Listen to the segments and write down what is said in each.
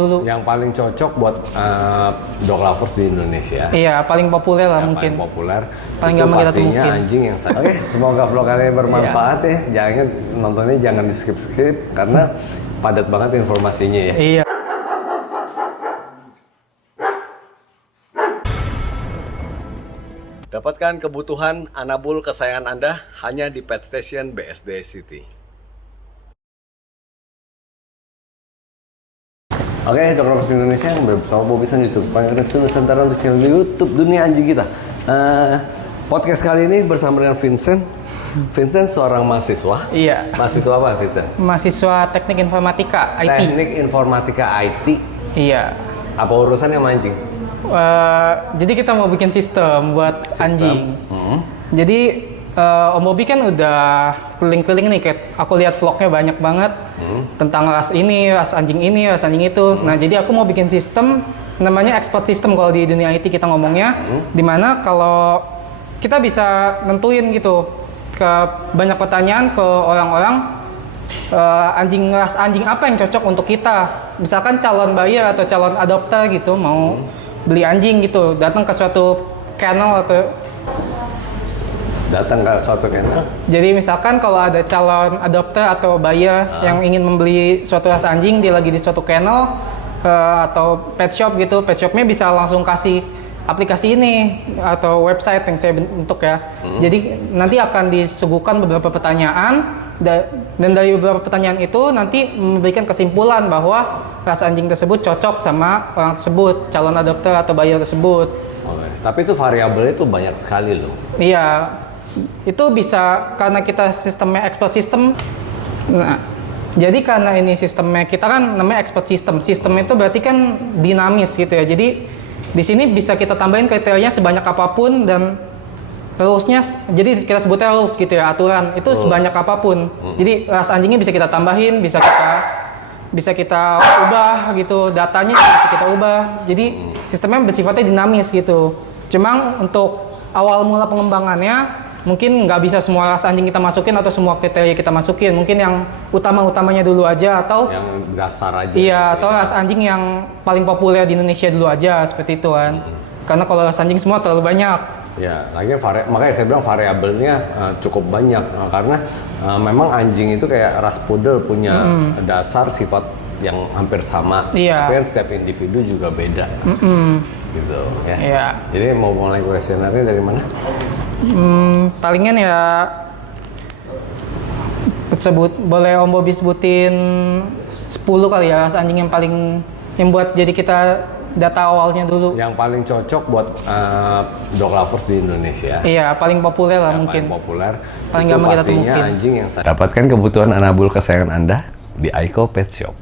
dulu. Yang paling cocok buat dog lovers di Indonesia. Iya, paling populer lah mungkin. Paling populer. Paling itu gampang kita pastinya temukin. anjing yang saya. Oke, semoga vlog kali ini bermanfaat ya. Jangan nontonnya jangan di skip karena padat banget informasinya ya. Iya. Dapatkan kebutuhan anabul kesayangan Anda hanya di Pet Station BSD City. Oke, Dog Lovers Indonesia yang bersama Bobisan YouTube Panggilan Nusantara untuk channel YouTube Dunia Anjing kita. Podcast kali ini bersama dengan Vincent. Vincent seorang mahasiswa. Iya. Mahasiswa apa, Vincent? Mahasiswa Teknik Informatika IT. Teknik Informatika IT. Iya. Apa urusannya sama anjing? Jadi kita mau bikin sistem buat anjing. Jadi Om Bobi kan udah keliling-keliling nih, kayak aku lihat vlognya banyak banget tentang ras ini, ras anjing ini, ras anjing itu. Nah, jadi aku mau bikin sistem namanya expert system kalau di dunia IT kita ngomongnya, dimana kalau kita bisa nentuin gitu ke banyak pertanyaan ke orang-orang, ras anjing apa yang cocok untuk kita. Misalkan calon buyer atau calon adopter gitu mau beli anjing gitu, datang ke suatu kennel atau kennel. Jadi misalkan kalau ada calon adopter atau buyer yang ingin membeli suatu ras anjing, dia lagi di suatu kennel atau pet shop gitu, pet shopnya bisa langsung kasih aplikasi ini atau website yang saya bentuk ya. Jadi nanti akan disuguhkan beberapa pertanyaan dan dari beberapa pertanyaan itu nanti memberikan kesimpulan bahwa ras anjing tersebut cocok sama orang tersebut, calon adopter atau buyer tersebut. Oke. Tapi itu variabelnya itu banyak sekali loh. Iya, itu bisa karena kita sistemnya expert system. Nah, jadi karena ini sistemnya kita kan namanya expert system. Sistem itu berarti kan dinamis gitu ya. Jadi di sini bisa kita tambahin kriterianya sebanyak apapun dan rulesnya, jadi kita sebutnya rules gitu ya, aturan itu sebanyak apapun. Jadi ras anjingnya bisa kita tambahin, bisa kita ubah gitu, datanya bisa kita ubah. Jadi sistemnya bersifatnya dinamis gitu. Cuma untuk awal mula pengembangannya mungkin nggak bisa semua ras anjing kita masukin atau semua kriteria kita masukin. Mungkin yang utama-utamanya dulu aja atau yang dasar aja. Iya, gitu atau ras anjing yang paling populer di Indonesia dulu aja seperti itu kan. Karena kalau ras anjing semua terlalu banyak. Ya, lagi makanya saya bilang variabelnya cukup banyak karena memang anjing itu kayak ras poodle punya dasar sifat yang hampir sama. Iya. Tapi kan setiap individu juga beda. Gitu ya. Iya. Jadi mau mulai kuesionernya dari mana? Palingan ya boleh Om Bobi sebutin 10 kali ya ras anjing yang paling yang buat jadi kita data awalnya dulu. Yang paling cocok buat dog lovers di Indonesia. Iya, paling populer lah mungkin. Paling populer. Paling itu gampang kita pastinya temukin. anjing yang saya dapatkan kebutuhan anabul kesayangan Anda di Aiko Pet Shop.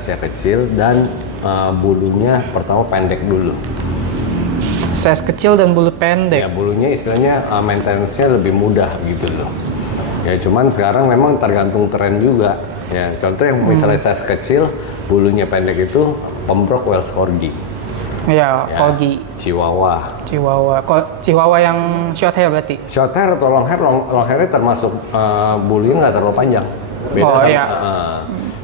Size kecil dan bulunya pertama pendek dulu. Size kecil dan bulu pendek. Ya, bulunya istilahnya maintenance-nya lebih mudah gitu loh. Ya cuman sekarang memang tergantung tren juga. Ya contoh yang misalnya size kecil, bulunya pendek itu pembrok Welsh Corgi. Iya, Ya, Corgi. Chihuahua. Chihuahua yang short hair berarti. Short hair atau long hair, long hairnya termasuk bulunya nggak terlalu panjang. Beda sama. Iya.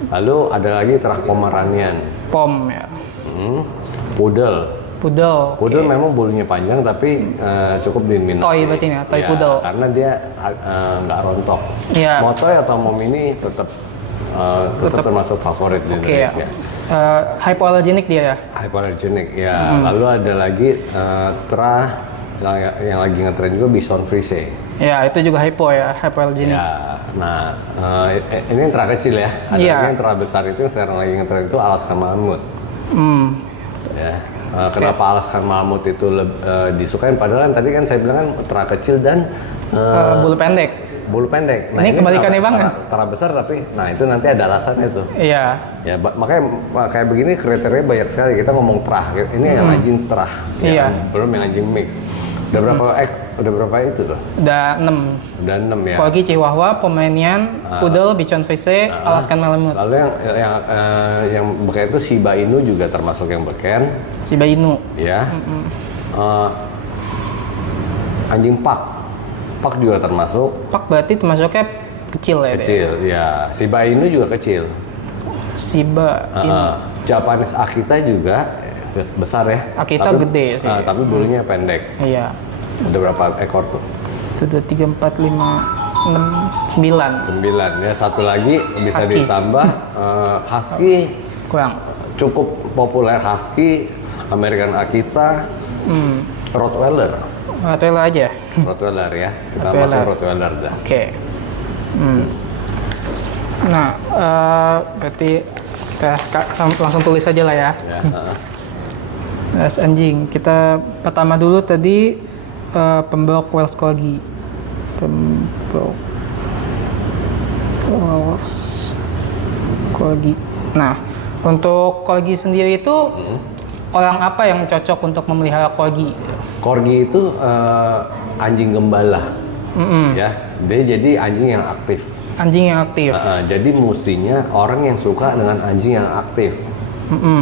Lalu ada lagi terah Pomeranian. Pom ya. Poodle. Poodle memang bulunya panjang tapi cukup diminati. Toy berarti ya, toy ya, poodle. Karena dia nggak rontok. Iya. Mau toy atau mau mini tetap termasuk favorit di Indonesia. Ya. Hypoallergenic dia ya. Hypoallergenic ya. Lalu ada lagi terah yang lagi ngetren juga Bison Frise. Ya, itu juga hypoallergenic. Ya, nah ini yang terah kecil ya. Ada lagi yang terah besar itu yang sekarang lagi ngetren itu Alaskan Malamute. Ya. Kenapa Alaskan Malamute itu disukain? Padahal tadi kan saya bilang kan terah kecil dan bulu pendek. Bulu pendek. Nah, ini kebalikannya banget. Terah besar tapi, nah itu nanti ada alasannya tuh. Iya. Ya, makanya kayak begini kriteria banyak sekali. Kita ngomong terah. Ini yang anjing terah. Iya. Belum yang anjing mix. Udah berapa itu tuh? Udah 6. Udah 6 ya. Corgi, Chihuahua, Pomeranian, Poodle, Bichon Frise, Alaskan Malamute. Lalu yang beken itu Shiba Inu juga termasuk yang beken. Shiba Inu. Ya. Anjing pak. Pak juga termasuk. Pak berarti termasuknya kecil ya? Kecil, ya. Shiba Inu juga kecil. Shiba Inu. Japanese Akita juga besar ya. Akita gede sih. Tapi bulunya pendek. Iya. Ada berapa ekor tuh? 1, 2, 3, 4, 5, 6, 9. 9 ya. Satu lagi bisa Husky. ditambah Husky. Kurang. Cukup populer Husky, American Akita, Rottweiler. Rottweiler aja. Rottweiler ya. Kita Rottweiler. masuk Rottweiler dah. Oke. Nah, berarti kita langsung tulis aja lah ya. Ya, Ras anjing. Kita pertama dulu tadi pembawa Welsh Corgi. Pembawa Welsh Corgi. Nah, untuk Corgi sendiri itu orang apa yang cocok untuk memelihara Corgi? Corgi itu anjing gembala. Ya, dia jadi anjing yang aktif. Anjing yang aktif. Jadi mestinya orang yang suka dengan anjing yang aktif.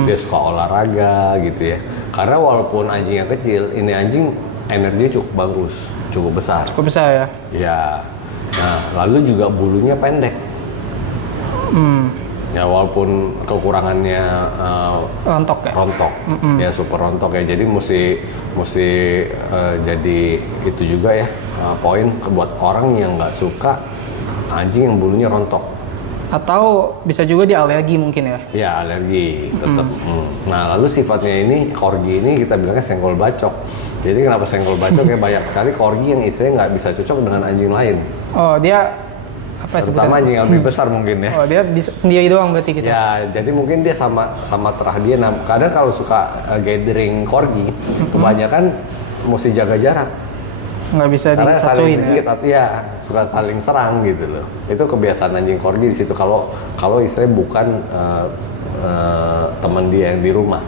Dia suka olahraga gitu ya. Karena walaupun anjingnya kecil, ini anjing energinya cukup bagus, cukup besar. Cukup besar ya? Ya. Nah, lalu juga bulunya pendek. Ya walaupun kekurangannya Rontok ya? rontok, ya super rontok ya. Jadi mesti jadi itu juga ya poin buat orang yang nggak suka anjing yang bulunya rontok. Atau bisa juga dia alergi mungkin ya? Ya alergi tetap. Nah lalu sifatnya ini Corgi ini kita bilangnya senggol bacok. Jadi kenapa senggol bacok ya banyak sekali Corgi yang istilahnya nggak bisa cocok dengan anjing lain. Oh dia apa Terutama sebutannya? anjing yang lebih besar mungkin ya. Oh dia bisa sendiri doang berarti gitu? Ya, jadi mungkin dia sama terah dia. Nah, kadang kalau suka gathering Corgi, kebanyakan mesti jaga jarak. Nggak bisa Karena saling disatuin ya? gigit, ya suka saling serang gitu loh. Itu kebiasaan anjing Corgi di situ. Kalau istilahnya bukan teman dia yang di rumah.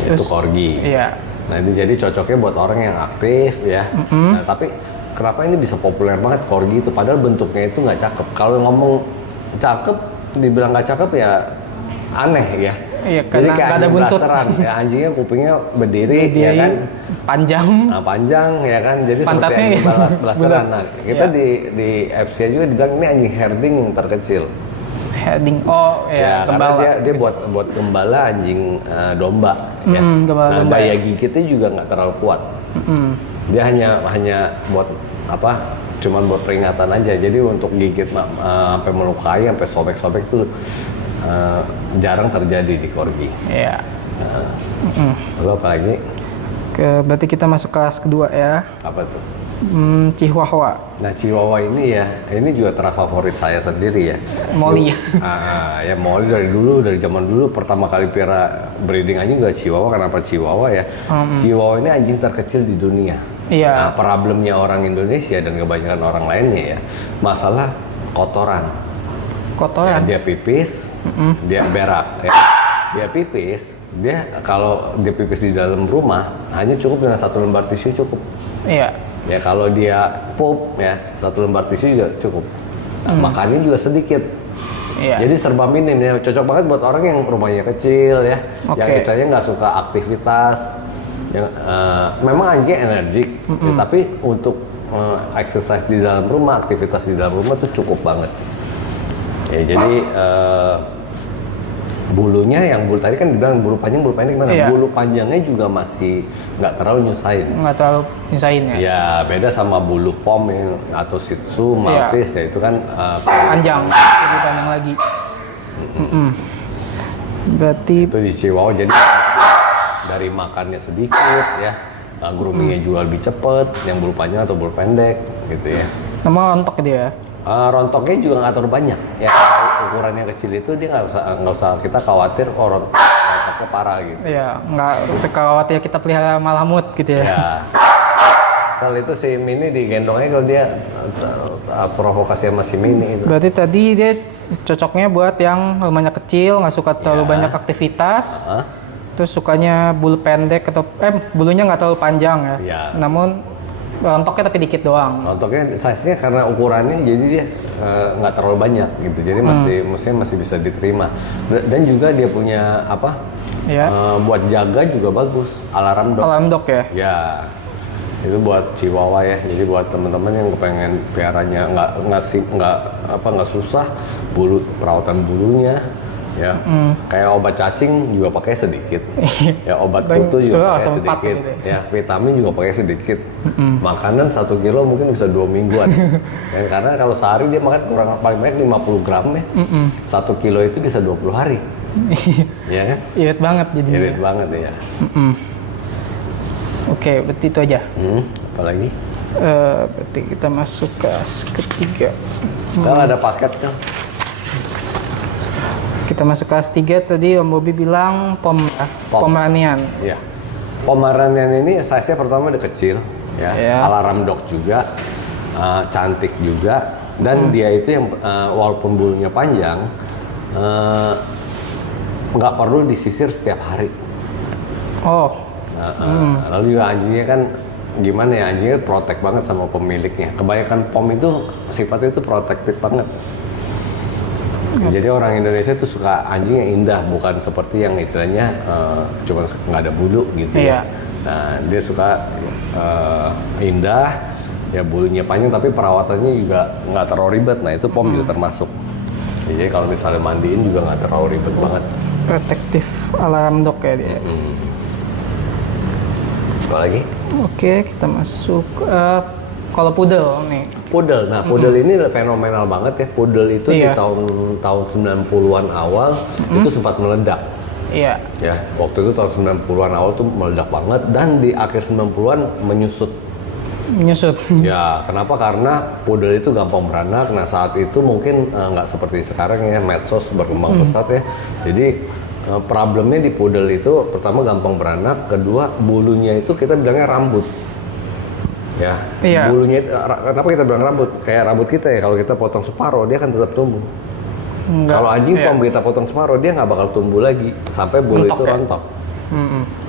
Itu Corgi. Iya. Nah, ini jadi cocoknya buat orang yang aktif ya. Nah, tapi kenapa ini bisa populer banget Corgi itu? Padahal bentuknya itu nggak cakep. Kalau ngomong cakep, dibilang nggak cakep ya aneh ya. Iya, Jadi karena kayak nggak ada anjing buntut. blasteran. Ya, anjingnya kupingnya berdiri ya kan. Panjang. Nah, panjang ya kan. Jadi Pantatnya seperti anjing ya. blasteran. Nah, kita Iya. di FC juga dibilang ini anjing herding yang terkecil. Heading. Oh ya, Karena gembala. dia buat gembala anjing domba ya. Gembala Nah, domba daya ya. gigitnya juga nggak terlalu kuat. Dia hanya buat apa? Cuman buat peringatan aja. Jadi untuk gigit sampai melukai, sampai sobek-sobek tuh jarang terjadi di Corgi. Iya. Lalu apa lagi? Berarti kita masuk kelas kedua ya. Apa tuh? Chihuahua. Nah, Chihuahua ini juga terfavorit saya sendiri ya. Molly. Ya Molly dari zaman dulu pertama kali piara breeding anjing juga Chihuahua. Kenapa Chihuahua ya? Chihuahua ini anjing terkecil di dunia. Iya. Nah, problemnya orang Indonesia dan kebanyakan orang lainnya ya, masalah kotoran. Kotoran. Dia pipis, dia berak. Ya. Dia pipis, kalau dia pipis di dalam rumah hanya cukup dengan 1 lembar tisu cukup. Iya. Ya kalau dia pup ya 1 lembar tisu juga cukup. Nah, makannya juga sedikit. Iya. Jadi serba minim ya, cocok banget buat orang yang rumahnya kecil ya, yang Oke. istilahnya nggak suka aktivitas. Yang memang anjing energik, ya, tapi untuk exercise di dalam rumah, aktivitas di dalam rumah tuh cukup banget. Ya jadi bulunya yang bulu tadi kan dibilang bulu panjang gimana? Iya. Bulu panjangnya juga masih nggak terlalu nyusahin. Nggak terlalu nyusahin ya? Ya beda sama bulu pom atau Shih Tzu, Maltese ya itu kan Panjang, lebih panjang lagi. Berarti itu di Chihuahua jadi dari makannya sedikit ya, groomingnya juga lebih cepet, yang bulu panjang atau bulu pendek gitu ya. nama rontok dia. Rontoknya juga nggak terlalu banyak ya, kalau ukurannya kecil itu dia nggak usah kita khawatir rontoknya parah gitu. Iya, nggak sekhawatir kita pelihara malamut gitu ya. Ya. Kalau itu si Mini digendongnya kalau dia provokasi sama si Mini itu. Berarti tadi dia cocoknya buat yang rumahnya kecil, nggak suka terlalu banyak aktivitas. Terus sukanya bulu pendek atau bulunya nggak terlalu panjang ya. Iya. Namun rontoknya tapi dikit doang. Rontoknya size-nya karena ukurannya jadi dia nggak terlalu banyak gitu. Jadi masih bisa diterima. Dan juga dia punya apa? Iya. Buat jaga juga bagus. Alarm dog. Alarm dog ya. Ya. Itu buat Chihuahua ya. Jadi buat teman-teman yang kepengen piaranya nggak susah, perawatan bulunya ya. Kayak obat cacing juga pakai sedikit. Ya obat kutu juga pakai sedikit. Gitu. Ya vitamin juga pakai sedikit. Makanan 1 kilo mungkin bisa 2 mingguan. Dan karena kalau sehari dia makan kurang paling banyak 50 gram ya. 1 kilo itu bisa 20 hari. Ya kan? Irit banget jadi. Irit banget ya. Oke, berarti itu aja. Apalagi? Berarti kita masuk ke ketiga. Kalau ada paket kan? Kita masuk kelas 3 tadi Om Bobi bilang Pomeranian. Iya. Pomeranian ini size-nya pertama udah kecil, ya. Alarm dog juga, cantik juga, dan dia itu yang walaupun bulunya panjang, nggak perlu disisir setiap hari. Lalu juga anjingnya kan gimana ya, anjingnya protek banget sama pemiliknya. Kebanyakan pom itu sifatnya itu protektif banget. Jadi orang Indonesia tuh suka anjing yang indah, bukan seperti yang istilahnya cuma nggak ada bulu gitu ya. Nah dia suka indah, ya bulunya panjang tapi perawatannya juga nggak terlalu ribet. Nah itu pom juga termasuk. Jadi kalau misalnya mandiin juga nggak terlalu ribet banget. Protektif alarm dog ya dia. Apa lagi? Oke, kita masuk kalau poodle nih. Poodle. Nah, poodle ini fenomenal banget ya. Poodle itu di tahun 90-an awal itu sempat meledak. Iya. Ya, waktu itu tahun 90-an awal tuh meledak banget dan di akhir 90-an menyusut. Ya, kenapa? Karena poodle itu gampang beranak. Nah, saat itu mungkin nggak seperti sekarang ya, medsos berkembang pesat ya. Jadi problemnya di poodle itu pertama gampang beranak, kedua bulunya itu kita bilangnya rambut. Ya, bulunya kenapa kita bilang rambut? Kayak rambut kita ya, kalau kita potong separuh dia akan tetap tumbuh. Kalau anjing pom kita potong separuh dia nggak bakal tumbuh lagi sampai bulu itu rontok.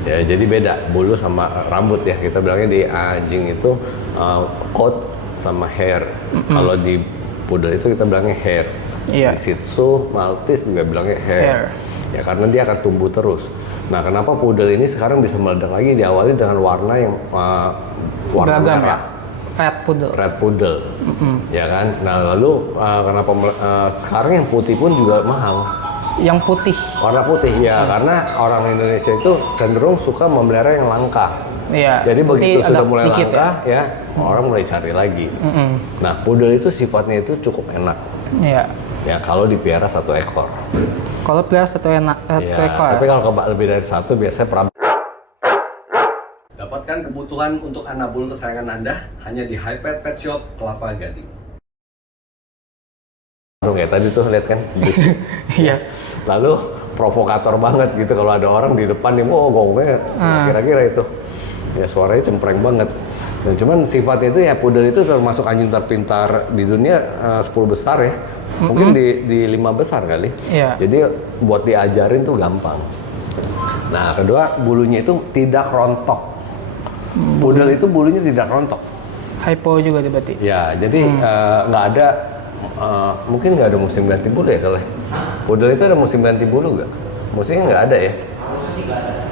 Ya, jadi beda bulu sama rambut ya. Kita bilangnya di anjing itu coat sama hair. Kalau di poodle itu kita bilangnya hair. Di Shih Tzu, Maltese juga bilangnya hair. Ya karena dia akan tumbuh terus. Nah, kenapa poodle ini sekarang bisa meledak lagi? Diawali dengan warna yang warna merah. Red poodle. Ya kan? Nah, lalu kenapa sekarang yang putih pun juga mahal? Yang putih. Warna putih ya, karena orang Indonesia itu cenderung suka memelihara yang langka. Iya. Jadi begitu sudah mulai sedikit, langka ya, orang mulai cari lagi. Nah, poodle itu sifatnya itu cukup enak. Iya. Ya, kalau dipiara 1 ekor. Kalau pelihara 1 ekor. Tapi kalau lebih dari 1 biasanya Dapatkan kebutuhan untuk anabul kesayangan Anda hanya di Hypet Pet Shop Kelapa Gading. Kayak tadi tuh lihat kan. Iya. Lalu provokator banget gitu kalau ada orang di depan nih, gongnya kira-kira itu. Ya suaranya cempreng banget. Dan cuman sifatnya itu ya poodle itu termasuk anjing terpintar di dunia 10 besar ya. Mungkin di 5 besar kali. Iya. Jadi buat diajarin tuh gampang. Nah, kedua bulunya itu tidak rontok. Poodle itu bulunya tidak rontok. Hypo juga berarti. Ya, jadi nggak ada, mungkin nggak ada musim ganti bulu ya kalau. Poodle itu ada musim ganti bulu nggak? Musimnya nggak ada ya.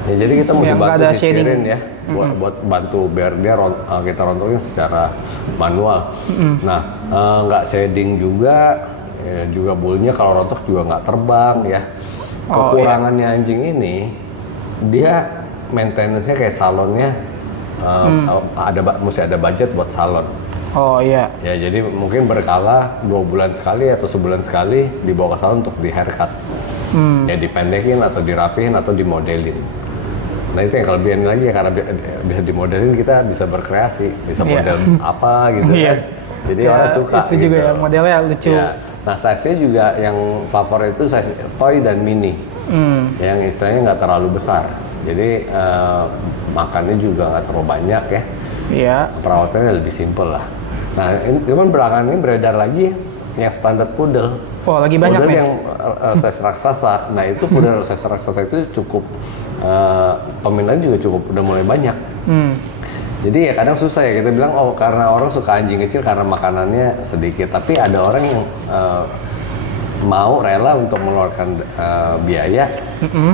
Ya, jadi kita mesti bantu sisirin ya, buat bantu biar dia kita rontokin secara manual. Nah, nggak shading juga, ya, juga bulunya kalau rontok juga nggak terbang ya. Kekurangannya anjing ini, dia maintenance-nya kayak salonnya. Mesti ada budget buat salon. Oh iya. Ya jadi mungkin berkala 2 bulan sekali atau sebulan sekali dibawa ke salon untuk di haircut. Ya dipendekin atau dirapihin atau dimodelin. Nah itu yang kelebihan lagi ya, karena bisa dimodelin kita bisa berkreasi, bisa model apa gitu kan. Jadi orang suka. Itu juga ya modelnya lucu. Ya. Nah size-nya juga yang favorit itu size toy dan mini. Yang istilahnya nggak terlalu besar. Jadi makannya juga nggak terlalu banyak ya. Iya. Perawatannya lebih simple lah. Nah, cuman belakangan ini beredar lagi yang standar poodle. Oh, lagi banyak poodle nih. Yang size raksasa. Nah, itu poodle size raksasa itu cukup peminatnya juga cukup udah mulai banyak. Jadi ya kadang susah ya kita bilang karena orang suka anjing kecil karena makanannya sedikit. Tapi ada orang yang mau rela untuk mengeluarkan biaya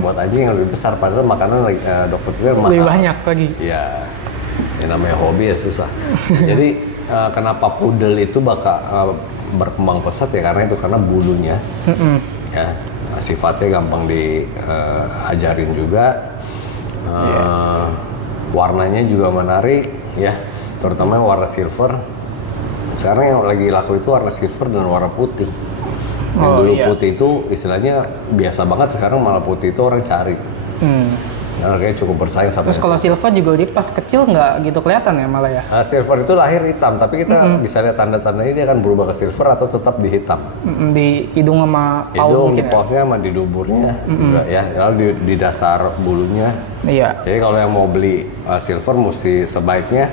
buat anjing yang lebih besar, padahal makanan dokter bilang mahal. Lebih banyak lagi. Iya. Ya, namanya hobi ya susah. Jadi kenapa poodle itu bakal berkembang pesat ya karena bulunya. Ya, sifatnya gampang diajarin juga. Warnanya juga menarik ya, terutama yang warna silver. Sekarang yang lagi laku itu warna silver dan warna putih. Yang dulu putih itu istilahnya biasa banget, sekarang malah putih itu orang cari. Nah, harganya cukup bersaing. Terus kalau silver juga dia pas kecil nggak gitu kelihatan ya malah ya? Nah, silver itu lahir hitam, tapi kita bisa lihat tanda-tandanya dia akan berubah ke silver atau tetap di hitam. Di hidung sama paus Hidung, mungkin di pausnya sama di duburnya juga ya, lalu di dasar bulunya. Iya. Jadi kalau yang mau beli silver mesti sebaiknya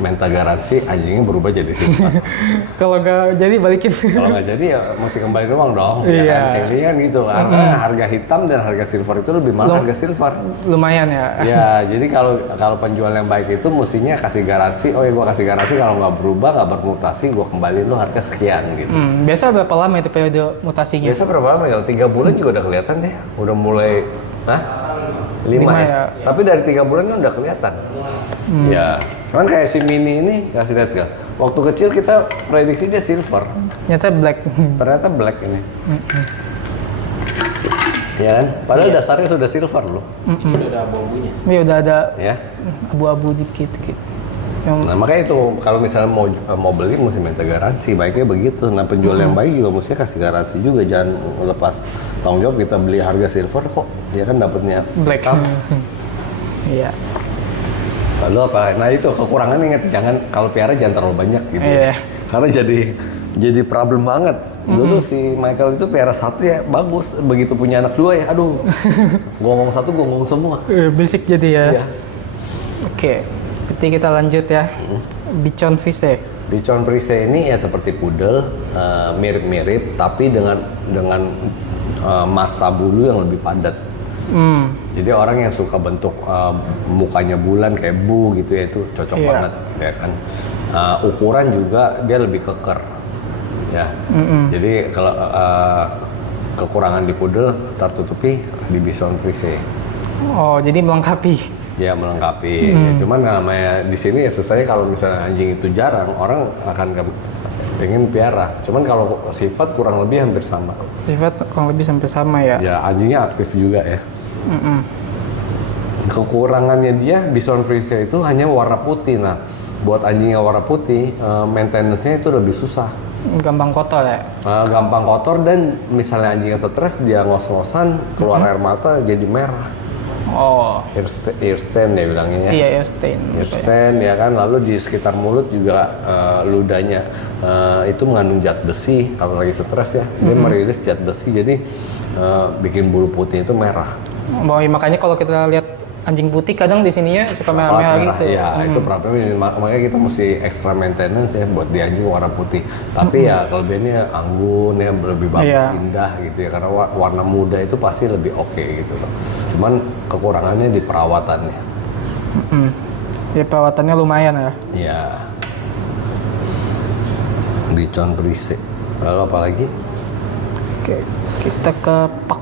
minta garansi anjingnya berubah jadi silver. Kalau nggak jadi balikin. Kalau nggak jadi ya mesti kembali uang dong. Iya. Ya kan celingan gitu. Karena harga hitam dan harga silver itu lebih mahal harga silver. Lumayan ya. Ya, jadi kalau penjual yang baik itu mestinya kasih garansi. Oh ya, gua kasih garansi kalau nggak berubah, nggak bermutasi, gua kembaliin lo harga sekian gitu. Biasa berapa lama itu periode mutasinya? Biasa berapa lama ya? 3 bulan juga udah kelihatan deh. Udah mulai, 5 ya? Tapi dari 3 bulan kan udah kelihatan. Ya, kan kayak si Mini ini, kasih lihat gak? Waktu kecil kita prediksi dia silver. Ternyata black. Ternyata black ini. Ya kan? Padahal dasarnya sudah silver loh. Udah ada abu-abunya. Iya udah ada Ya. abu-abu dikit gitu. Nah makanya itu kalau misalnya mau beli mesti minta garansi, baiknya begitu. Nah penjual yang baik juga mesti kasih garansi juga, jangan lepas tanggung jawab kita beli harga silver kok dia kan dapatnya Black. Iya. lalu apa? Nah itu kekurangan, ingat jangan kalau piara jangan terlalu banyak gitu. Iya. Karena jadi problem banget. Dulu si Michael itu piara satu ya bagus, begitu punya anak 2 ya, aduh, gua ngomong satu gua ngomong semua. Berisik jadi ya. Iya. Oke. Berarti kita lanjut ya. Bichon Frise. Bichon Frise ini ya seperti poodle, mirip-mirip tapi dengan massa bulu yang lebih padat. Jadi orang yang suka bentuk mukanya bulan kayak Bu gitu ya, itu cocok banget ya kan. Ukuran juga dia lebih keker ya. Jadi kalau kekurangan di poodle tertutupi di Bichon Frise. Oh, jadi melengkapi. Ya melengkapi. Ya, cuman namanya di sini ya susahnya kalau misalnya anjing itu jarang, orang akan pengen piara. Cuman kalau sifat kurang lebih hampir sama. Sifat kurang lebih sampai sama ya. Ya anjingnya aktif juga ya. Kekurangannya dia Bichon Frise itu hanya warna putih. Nah, buat anjing yang warna putih, maintenance-nya itu lebih susah. Gampang kotor ya. Gampang kotor, dan misalnya anjingnya stres, dia ngos-ngosan keluar air mata jadi merah. Oh. Ear stain dia bilangnya ya. Iya, ear stain. Ear stain ya kan, lalu di sekitar mulut juga ludahnya itu mengandung zat besi. Kalau lagi stres ya, dia merilis zat besi, jadi bikin bulu putih itu merah. Oh, makanya kalau kita lihat anjing putih kadang di sininya suka merah-merah gitu. Ya, itu problemnya. Makanya kita mesti extra maintenance ya buat di anjing warna putih. Tapi ya kelebihannya anggun ya, lebih bagus, indah gitu ya. Karena warna muda itu pasti lebih oke gitu loh. Cuman kekurangannya di perawatannya. Ya perawatannya lumayan ya. Ya. Bichon Frise. Lalu apa lagi? Oke, kita ke Pak.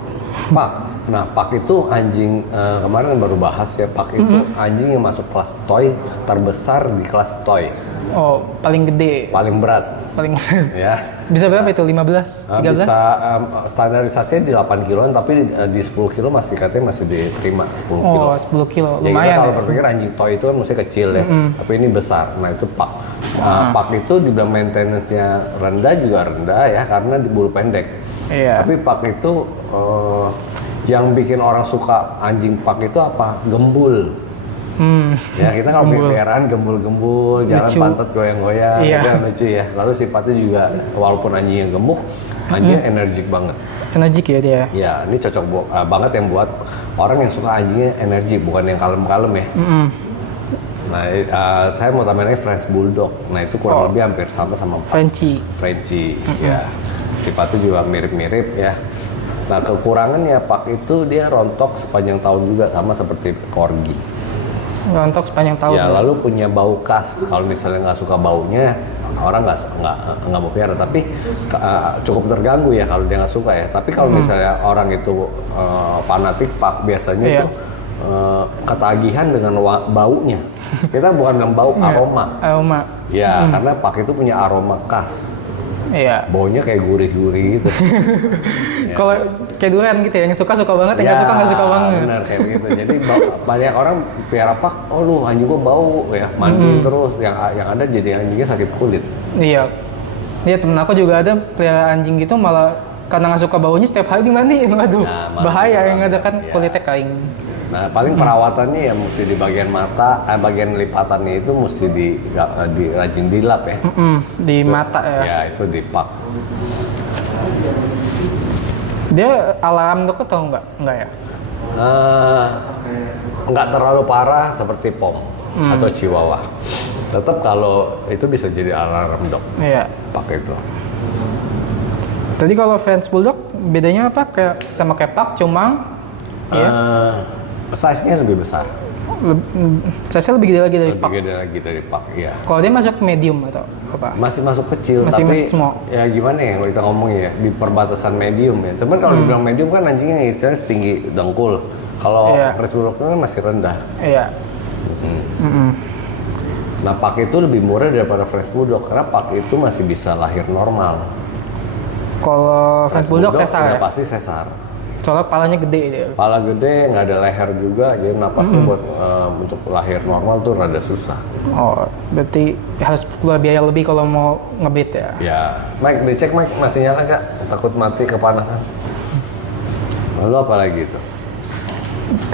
Pak. Nah, Pak itu anjing, kemarin baru bahas ya, Pak itu anjing yang masuk kelas toy terbesar di kelas toy. Oh, paling gede. Paling berat. Paling Ya. Bisa berapa itu? 15? 13? Bisa standarisasinya di 8 kiloan, tapi di 10 kilo katanya masih diterima 10 kilo. Oh, 10 kilo. Ya, Lumayan kalau ya. berpikir anjing toy itu kan mesti kecil ya, tapi ini besar. Nah, itu Pak. Pak itu dibilang maintenance-nya rendah juga rendah ya, karena di bulu pendek. Iya. Tapi Pak itu yang bikin orang suka anjing Pak itu apa? Gembul. Ya, kita kalau peliharaan gembul-gembul, jalan pantat goyang-goyang, itu yang lucu ya. Lalu sifatnya juga walaupun anjingnya gemuk, anjingnya energik banget. Energik ya dia. Ya, ini cocok banget yang buat orang yang suka anjingnya energik, bukan yang kalem-kalem ya. Nah, saya mau tambahin lagi French Bulldog. Nah, itu kurang lebih hampir sama Frenchie. ya. Sifatnya juga mirip-mirip ya. Nah, kekurangannya Pak itu dia rontok sepanjang tahun juga, sama seperti Corgi. Rontok sepanjang tahun. Ya, lalu punya bau khas. Kalau misalnya nggak suka baunya, orang nggak mau piara. Tapi cukup terganggu ya kalau dia nggak suka ya. Tapi kalau misalnya orang itu fanatik Pak, biasanya itu ketagihan dengan baunya. Kita bukan dengan bau, aroma. Aroma. Ya, karena Pak itu punya aroma khas. Iya. Baunya kayak gurih-gurih gitu. Kalau kayak durian gitu ya, yang suka banget, yang nggak suka nggak suka banget. Benar kayak gitu. Jadi banyak orang piara Pak, oh lu anjing gua bau ya, mandiin terus. Yang ada jadi anjingnya sakit kulit. Iya. Iya, temen aku juga ada pelihara anjing gitu, malah karena nggak suka baunya setiap hari dimandiin. Waduh, bahaya yang ada kan kulitnya kering. Nah, paling perawatannya ya mesti di bagian mata, bagian lipatannya itu mesti di rajin dilap ya. Di itu, mata ya. Ya, itu dipak. Dia alarm dok atau enggak ya? Enggak terlalu parah seperti pom atau chihuahua. Tetap kalau itu bisa jadi alarm dok. Iya. Pakai itu. Tadi kalau French Bulldog bedanya apa? Kayak sama kayak Pug, cuma size-nya lebih besar. Size-nya lebih gede lagi dari Pug. Lebih gede lagi dari Pug, ya. Kalau dia masuk medium atau apa? Masih masuk kecil, masih tapi masuk small. Ya gimana ya kalau kita ngomong ya, di perbatasan medium ya. Tapi kalau dibilang medium kan anjingnya istilahnya setinggi dengkul. Kalau French Bulldog kan masih rendah. Iya. Nah, Pug itu lebih murah daripada French Bulldog karena Pug itu masih bisa lahir normal. Kalau French Bulldog sesar ya? Pasti sesar. Soalnya palanya gede dia. Pala gede, nggak ada leher juga, jadi napasnya buat untuk lahir normal tuh rada susah. Oh, berarti harus keluar biaya lebih kalau mau ngebit ya? Ya, Mike, dicek Mike, masih nyala nggak? Takut mati kepanasan. Lalu apa lagi itu?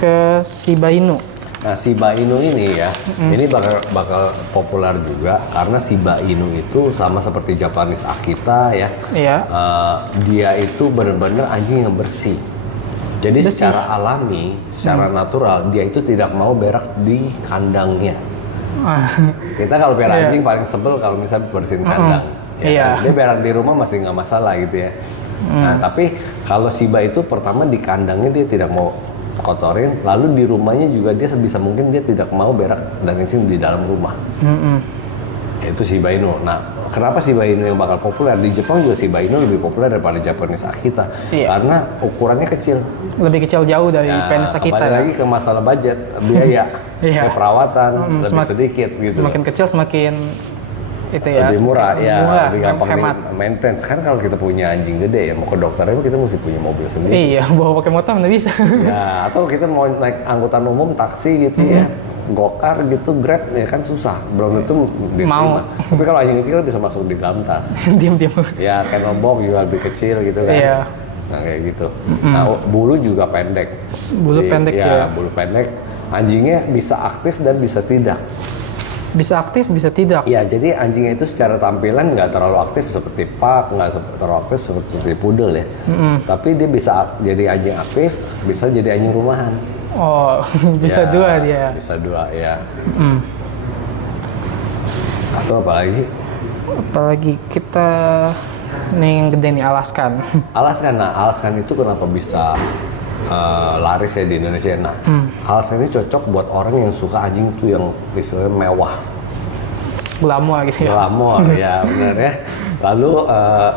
Ke Shiba Inu. Nah, Shiba Inu ini ya, ini bakal populer juga karena Shiba Inu itu sama seperti Japanese Akita ya. Iya. Dia itu benar-benar anjing yang bersih. Jadi secara alami, secara natural, dia itu tidak mau berak di kandangnya. Kita kalau piara anjing paling sebel kalau misalnya bersihin kandang. Ya, dia berak di rumah masih nggak masalah gitu ya. Nah, tapi kalau Shiba itu pertama di kandangnya dia tidak mau kotorin, lalu di rumahnya juga dia sebisa mungkin dia tidak mau berak dan kencing di dalam rumah. Itu Shiba Inu. Nah, kenapa Shiba Inu yang bakal populer? Di Jepang juga Shiba Inu lebih populer daripada Japanese Akita. Karena ukurannya kecil. Lebih kecil jauh dari Japanese Akita. Kembali lagi ke masalah budget, biaya, perawatan lebih sedikit gitu. Semakin kecil semakin itu ya, lebih murah, ya, lebih gampang hemat. maintenance. Kan kalau kita punya anjing gede ya, mau ke dokternya kita mesti punya mobil sendiri. Iya, bawa pakai motor nggak bisa. Ya, atau kita mau naik angkutan umum, taksi gitu ya, gokar gitu, grab ya kan susah, belum tentu diterima. Tapi kalau anjing kecil bisa masuk di dalam tas. Diam-diam. Ya, kennel box juga lebih kecil gitu kan. Iya. Nah kayak gitu. Nah, bulu juga pendek. Bulu pendek ya. Bulu pendek. Anjingnya bisa aktif dan bisa tidak. Bisa aktif, bisa tidak. Ya, jadi anjingnya itu secara tampilan nggak terlalu aktif seperti Pug, nggak terlalu aktif seperti Poodle ya. Tapi dia bisa jadi anjing aktif, bisa jadi anjing rumahan. Oh, bisa ya, dua dia. Bisa dua, ya. Atau apa lagi? Apalagi kita nih yang gede nih, Alaskan. Alaskan itu kenapa bisa laris ya di Indonesia? Nah, Alaskan ini cocok buat orang yang suka anjing tuh yang istilahnya mewah. Glamor gitu ya. Glamor, ya benar ya. Lalu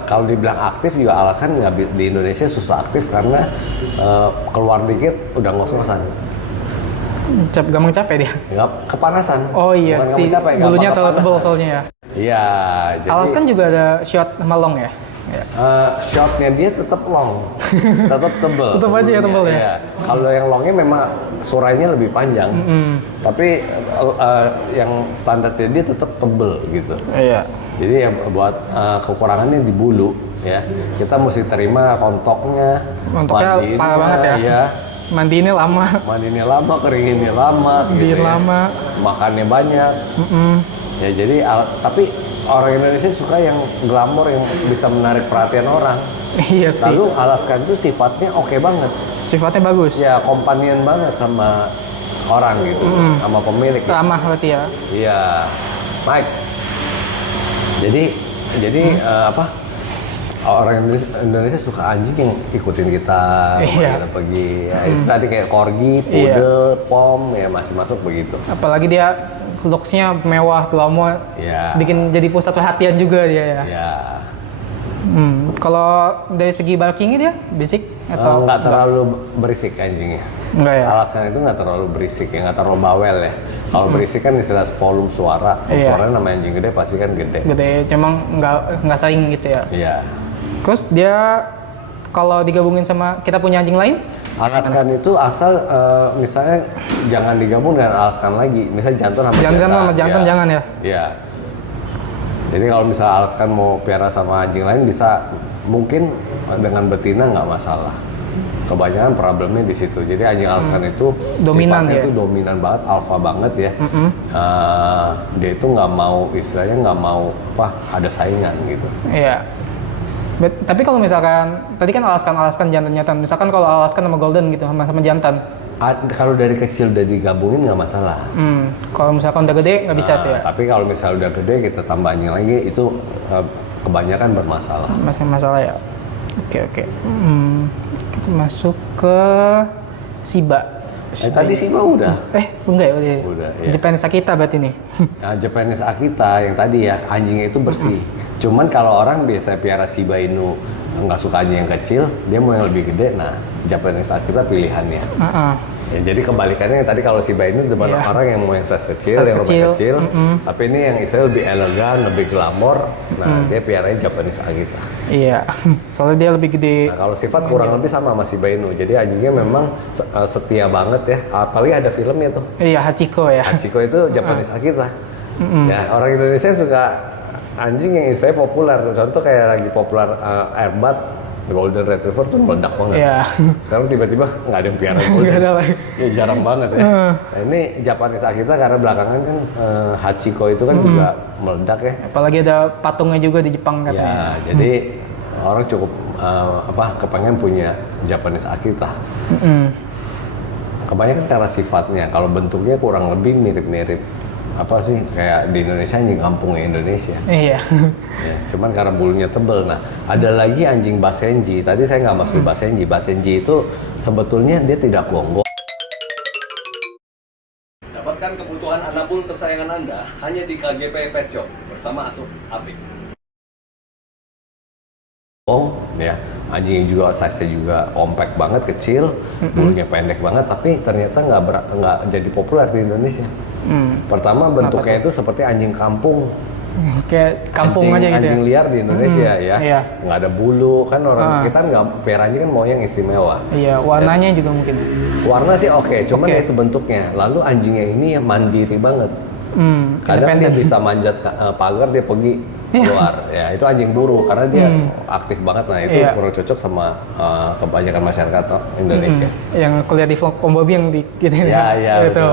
kalau dibilang aktif juga Alaskan nggak di Indonesia susah aktif karena keluar dikit udah ngos-ngosan. Gampang capek dia. Nggak kepanasan. Oh iya sih. Bulunya terlalu tebal soalnya ya. Iya. Alaskan juga ada short sama long ya. Ya. Shotnya dia tetap long, tetap tebel. Tetap aja ya tebel ya. Iya. Kalau yang longnya memang surainya lebih panjang, tapi yang standarnya dia tetap tebel gitu. Iya. Jadi ya buat kekurangannya di bulu ya. Kita mesti terima kontoknya. Kontoknya parah banget ya. Iya. Mandiinnya lama, keringinnya lama, gitu ya. lama, makannya banyak. Ya jadi tapi orang Indonesia suka yang glamor yang bisa menarik perhatian orang. Iya sih. Lalu Alaskan itu sifatnya oke banget. Sifatnya bagus. Ya kompanian banget sama orang gitu, sama pemilik. Ramah berarti ya. Iya, Mike. Jadi apa? Orang Indonesia suka anjing yang ikutin kita, kita pergi. Ya, itu tadi kayak corgi, poodle, pom, ya masih masuk begitu. Apalagi dia looks-nya mewah, glamor, bikin jadi pusat perhatian juga dia ya. Iya. Kalau dari segi bulking dia basic atau nggak terlalu berisik anjingnya. Enggak ya? Alaskan itu nggak terlalu berisik ya, nggak terlalu bawel ya. Kalau berisik kan istilah volume suara. Suaranya nama anjing gede pasti kan gede. Gede, cuma nggak saing gitu ya. Iya. Terus dia kalau digabungin sama kita punya anjing lain? Alaskan itu asal misalnya jangan digabung dengan Alaskan lagi. Misalnya jantan sama jantan jangan ya? Iya. Jadi kalau misalnya Alaskan mau piara sama anjing lain bisa mungkin dengan betina nggak masalah. Kebanyakan problemnya di situ. Jadi anjing Alaskan itu dominan ya? itu dominan banget, alfa banget ya. Dia itu nggak mau istilahnya nggak mau ada saingan gitu. Iya. Tapi kalau misalkan tadi kan Alaskan jantan, misalkan kalau Alaskan sama Golden gitu sama jantan. Kalau dari kecil udah digabungin nggak masalah. Kalau misalkan udah gede nggak bisa tuh ya. Tapi kalau misalnya udah gede kita tambah anjing lagi itu kebanyakan bermasalah. Masalah ya. Oke. Kita masuk ke Shiba. Tadi Shiba udah. Enggak ya? Udah. Ya. Japanese Akita berarti nih. Nah, Japanese Akita yang tadi ya anjingnya itu bersih. Cuman kalau orang biasa piara Shiba Inu nggak suka anjing yang kecil, dia mau yang lebih gede. Nah, Japanese Akita pilihannya. Ya, jadi kebalikannya tadi kalau Shiba Inu depan orang yang mau yang size kecil, yang rumah kecil. Tapi ini yang istilahnya lebih elegan, lebih glamor. Nah, dia piaranya Japanese Akita. Iya, soalnya dia lebih gede. Nah, kalau sifat kurang lebih sama Shiba Inu. Jadi anjingnya memang setia banget ya. Apalagi ada filmnya tuh. Iya, Hachiko ya. Hachiko itu Japanese Akita. Ya, orang Indonesia suka anjing yang istilahnya populer. Contoh kayak lagi populer Airbat, Golden Retriever tuh meledak banget. Iya. Sekarang tiba-tiba nggak ada yang piara Golden. Nggak ada lagi. Ya, jarang banget ya. Nah, ini Japanese Akita karena belakangan kan Hachiko itu kan juga meledak ya. Apalagi ada patungnya juga di Jepang katanya. Ya, jadi orang cukup kepengen punya Japanese Akita. Kebanyakan karena sifatnya. Kalau bentuknya kurang lebih mirip-mirip apa sih kayak di Indonesia anjing kampungnya Indonesia. Iya. Ya, cuman karena bulunya tebel. Nah, ada lagi anjing Basenji. Tadi saya nggak masuk Basenji. Basenji itu sebetulnya dia tidak gonggong. Dapatkan kebutuhan anabul kesayangan Anda hanya di KGP Pet Shop bersama Asup Apik. Ya, anjing juga size-nya juga compact banget, kecil, bulunya pendek banget, tapi ternyata nggak jadi populer di Indonesia. Pertama bentuknya itu seperti anjing kampung. Kayak kampung aja gitu ya. Anjing liar di Indonesia ya. Iya. Nggak ada bulu, kan orang kita nggak piara anjing kan mau yang istimewa. Iya, warnanya juga mungkin. Warna sih oke, cuman itu bentuknya. Lalu anjingnya ini mandiri banget. Kadang dia bisa manjat pagar, dia pergi keluar. Ya, itu anjing buru karena dia aktif banget. Nah, itu kurang cocok sama kebanyakan masyarakat Indonesia. Yang kuliah di Om Bobby yang di gitu ya. Itu.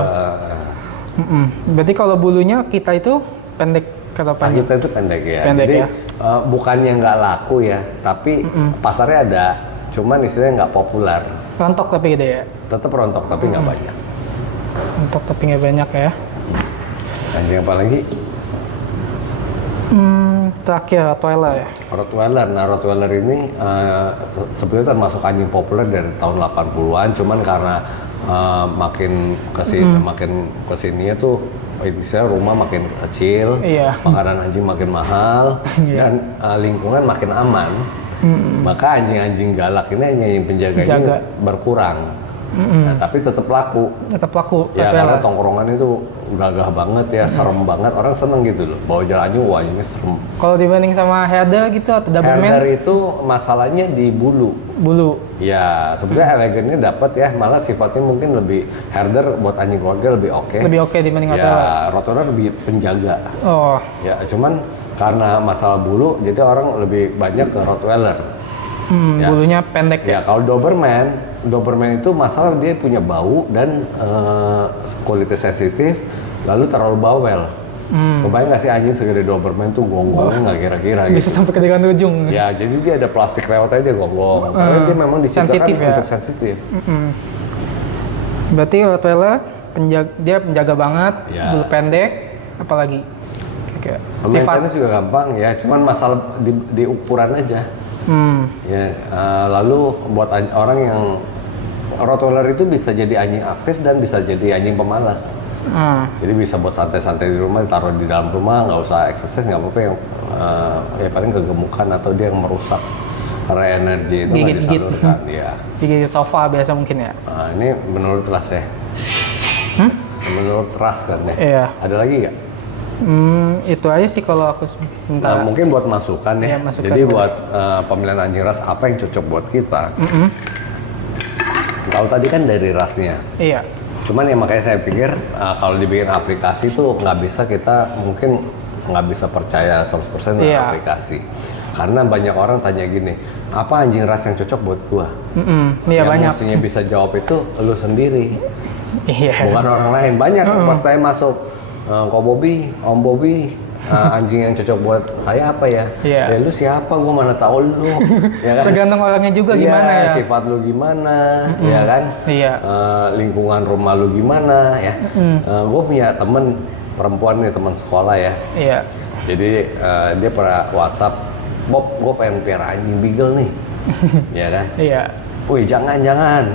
Berarti kalau bulunya kita itu pendek kata panjang. Kita itu pendek ya. Pendek. Jadi bukannya nggak laku ya, tapi pasarnya ada. Cuman istilahnya nggak populer. Rontok tapi gede ya. Tetap rontok tapi nggak banyak. Rontok tapi nggak banyak ya. Anjing apa lagi? Terakhir Rottweiler ya. Rottweiler. Nah, Rottweiler ini sebetulnya termasuk anjing populer dari tahun 80-an, cuman karena makin kesininya tuh istilah rumah makin kecil, makanan anjing makin mahal, dan lingkungan makin aman. Maka anjing-anjing galak ini anjing penjaganya berkurang. Nah, tapi tetap laku. Ya, karena tongkrongan itu gagah banget ya, serem banget. Orang seneng gitu loh. Bawa jalan anjing, wah anjingnya serem. Kalau dibanding sama herder gitu atau Doberman? Herder itu masalahnya di bulu. Ya, sebetulnya elegannya dapat ya. Malah sifatnya mungkin lebih herder buat anjing keluarga lebih oke. Lebih oke dibanding Rottweiler. Ya, Rottweiler lebih penjaga. Oh. Ya, cuman karena masalah bulu, jadi orang lebih banyak ke Rottweiler. Ya. Bulunya pendek ya. Kalau Doberman itu masalah dia punya bau dan kulitnya sensitif, lalu terlalu bawel. Kebayang nggak sih anjing segede Doberman tuh gonggongnya nggak kira-kira gitu. Bisa sampai ke dekat ujung. Ya, jadi dia ada plastik lewat aja dia gonggong. Karena dia memang diciptakan untuk sensitif. Berarti Rottweiler dia penjaga banget, bulu pendek, apalagi? Pemaitannya juga gampang ya, cuman masalah di ukuran aja. Ya, lalu buat orang yang Rottweiler itu bisa jadi anjing aktif dan bisa jadi anjing pemalas. Jadi bisa buat santai-santai di rumah, taruh di dalam rumah, nggak usah exercise, nggak apa-apa yang ya paling kegemukan atau dia yang merusak. karena energi itu nggak disalurkan. Ya. Gigit sofa biasa mungkin ya. Nah, ini menurut Ras ya. Menurut Ras kan ya. Iya. Ada lagi nggak? Itu aja sih kalau aku minta. Nah, mungkin buat masukan ya. Iya, masukan Jadi buat pemilihan anjing ras apa yang cocok buat kita? Kalau tadi kan dari rasnya. Iya. Cuman ya makanya saya pikir kalau dibikin aplikasi tuh nggak bisa kita mungkin nggak bisa percaya 100% dengan aplikasi. Karena banyak orang tanya gini, apa anjing ras yang cocok buat gua? Iya, yang banyak. mestinya bisa jawab itu lu sendiri. Iya. Bukan orang lain. Banyak pertanyaan masuk. Kok Bobby, Om Bobby, anjing yang cocok buat saya apa ya? Iya. Ya lu siapa? Gua mana tahu lu. Ya kan? Tergantung orangnya juga gimana ya. Sifat lu gimana, ya kan? Iya. Lingkungan rumah lu gimana, ya. Gue punya temen perempuan nih, teman sekolah ya. Iya. Jadi dia pernah WhatsApp, Bob, gue pengen piara anjing beagle nih, ya kan? Iya. Wih jangan, ya kan?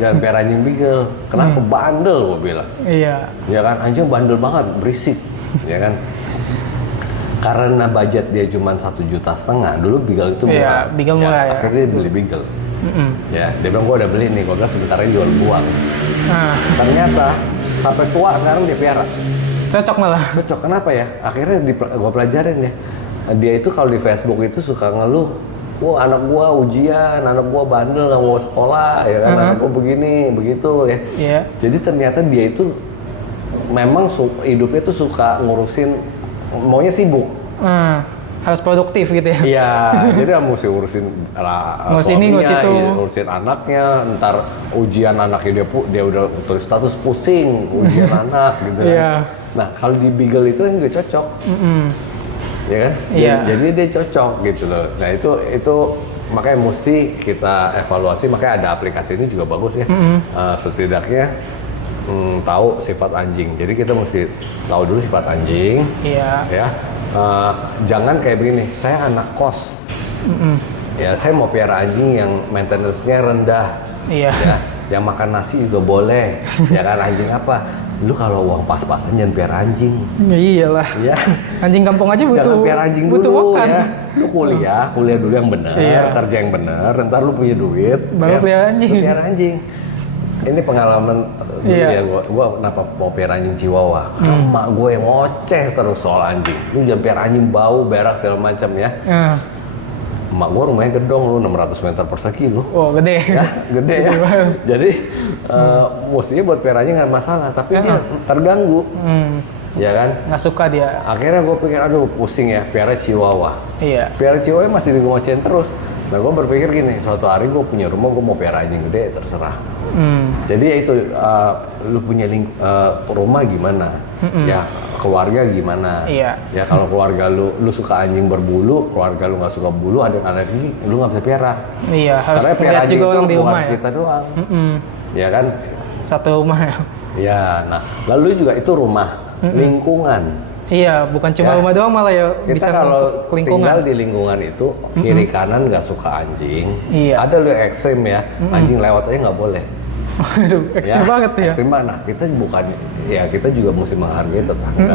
Jangan piara anjing beagle. Kenapa? Bandel gue bilang. Iya. Ya kan, anjing bandel banget, berisik, ya kan? Karena budget dia cuma 1,5 juta, dulu beagle itu murah. Iya, beagle murah ya. Akhirnya dia beli beagle. Ya, dia bilang gue udah beli nih, gue bilang sebentar aja jual buang. Ternyata sampai tua sekarang dia piara. Cocok malah. Cocok, kenapa ya? Akhirnya gue pelajarin ya. Dia itu kalau di Facebook itu suka ngeluh, wah anak gua ujian, anak gua bandel nggak mau sekolah, ya kan, anak gua begini, begitu ya. Iya. Jadi ternyata dia itu memang hidupnya tuh suka ngurusin, maunya sibuk. Harus produktif gitu ya. Iya, jadi mesti ngurusin ngurus ini, ngurus itu. Ngurusin anaknya, ntar ujian anaknya dia udah tulis status pusing, ujian anak gitu. Iya. Nah kalau di Beagle itu kan juga cocok. Ya kan? Iya. Jadi dia cocok gitu loh. Nah itu makanya mesti kita evaluasi, makanya ada aplikasi ini juga bagus ya. Setidaknya tahu sifat anjing. Jadi kita mesti tahu dulu sifat anjing. Iya. Ya. Jangan kayak begini. Saya anak kos. Ya saya mau piara anjing yang maintenance-nya rendah. Iya. Ya. Yang makan nasi juga boleh. Ya kan, anjing apa? Lu kalau uang pas-pasan jangan piara anjing. Iyalah. Iya. Anjing kampung aja butuh. Jangan piara anjing butuh dulu makan. ya. Lu kuliah dulu yang benar, kerja yang benar, ntar lu punya duit. Baru piara anjing. Lu piara anjing. Ini pengalaman dulu ya, gua kenapa mau piara anjing Chihuahua. Emak gue yang ngoceh terus soal anjing. Lu jangan piara anjing bau, berak segala macam ya. Emak gue rumahnya gedong lu 600 meter persegi lu. Oh gede. Ya, gede ya. Jadi mestinya buat piara anjing nggak masalah, tapi dia terganggu. Ya kan? Nggak suka dia. Akhirnya gue pikir, aduh pusing ya, piara Chihuahua. Iya. Piara Chihuahua masih digocein terus. Nah gue berpikir gini, suatu hari gue punya rumah, gue mau piara anjing gede, terserah. Jadi ya itu, lu punya rumah gimana? Ya keluarga gimana? Iya. Ya kalau keluarga lu suka anjing berbulu, keluarga lu nggak suka bulu, ada alergi, lu nggak bisa piara. Iya, harus karena piara anjing juga itu orang di rumah bukan ya. kita doang. Ya kan? Satu rumah ya. Ya, nah lalu juga itu rumah, lingkungan. Iya, bukan cuma rumah doang malah ya, Kita bisa kalau lingkungan. tinggal di lingkungan itu, kiri kanan nggak suka anjing. Iya. Ada lu ekstrim ya, anjing lewat aja nggak boleh. Aduh, ekstrim banget ya. Ekstrim banget. Nah, kita bukan, ya kita juga mesti menghargai tetangga.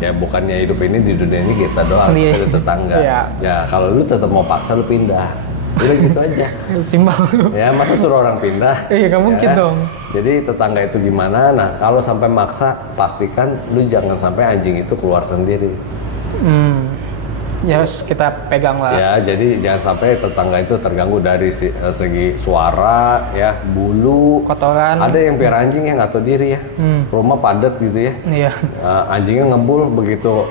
Ya bukannya hidup ini di dunia ini kita doang, Sendiri. ada tetangga. Iya. Ya kalau lu tetap mau paksa lu pindah. Udah gitu aja. Simpel. Ya masa suruh orang pindah? Iya, nggak mungkin dong. Jadi tetangga itu gimana? Nah kalau sampai maksa, pastikan lu jangan sampai anjing itu keluar sendiri. Ya harus kita pegang lah. Ya jadi jangan sampai tetangga itu terganggu dari segi suara, ya bulu, Kotoran. Ada yang piara anjing yang nggak tahu diri ya. Rumah padat gitu ya. Iya. Anjingnya ngebul begitu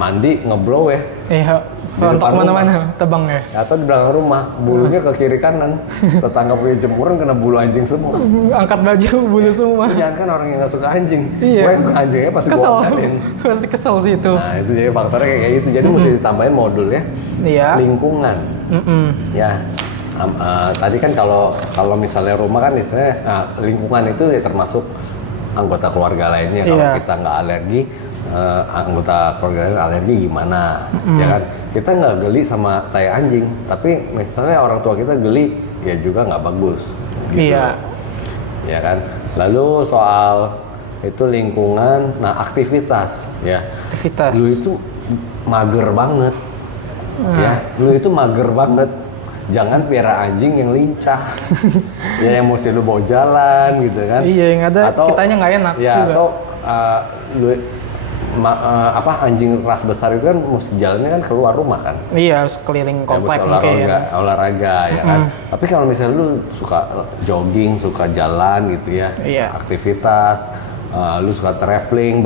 mandi ngeblow ya. Iya. Di Rontok depan kemana-mana, tebang ya. Atau di belakang rumah, bulunya ke kiri kanan. Tetangga punya jemuran kena bulu anjing semua. Angkat baju, bulu semua. Jangan kan orang yang nggak suka anjing. Iya. Gue yang suka anjingnya pasti Kesel. gue angkatin. Pasti kesel sih itu. Nah itu jadi faktornya kayak gitu. Jadi mesti ditambahin modul ya. Iya. Lingkungan. Ya. Tadi kan kalau misalnya rumah kan istilahnya lingkungan itu ya termasuk anggota keluarga lainnya. Kalau kita nggak alergi, anggota keluarga lain alergi gimana? Ya kan? Kita nggak geli sama tai anjing, tapi misalnya orang tua kita geli, ya juga nggak bagus. Gitu. Iya. Ya kan? Lalu soal itu lingkungan, nah aktivitas ya. Aktivitas. Lu itu mager banget. ya lu itu mager banget. Jangan piara anjing yang lincah. Ya yang mesti lu bawa jalan gitu kan. Iya, yang ada kitanya nggak enak ya, juga. Atau anjing ras besar itu kan mesti jalannya kan keluar rumah kan. Iya, harus keliling komplek mungkin. Olahraga ya kan. Tapi kalau misalnya lu suka jogging, suka jalan gitu ya, aktivitas, lu suka traveling,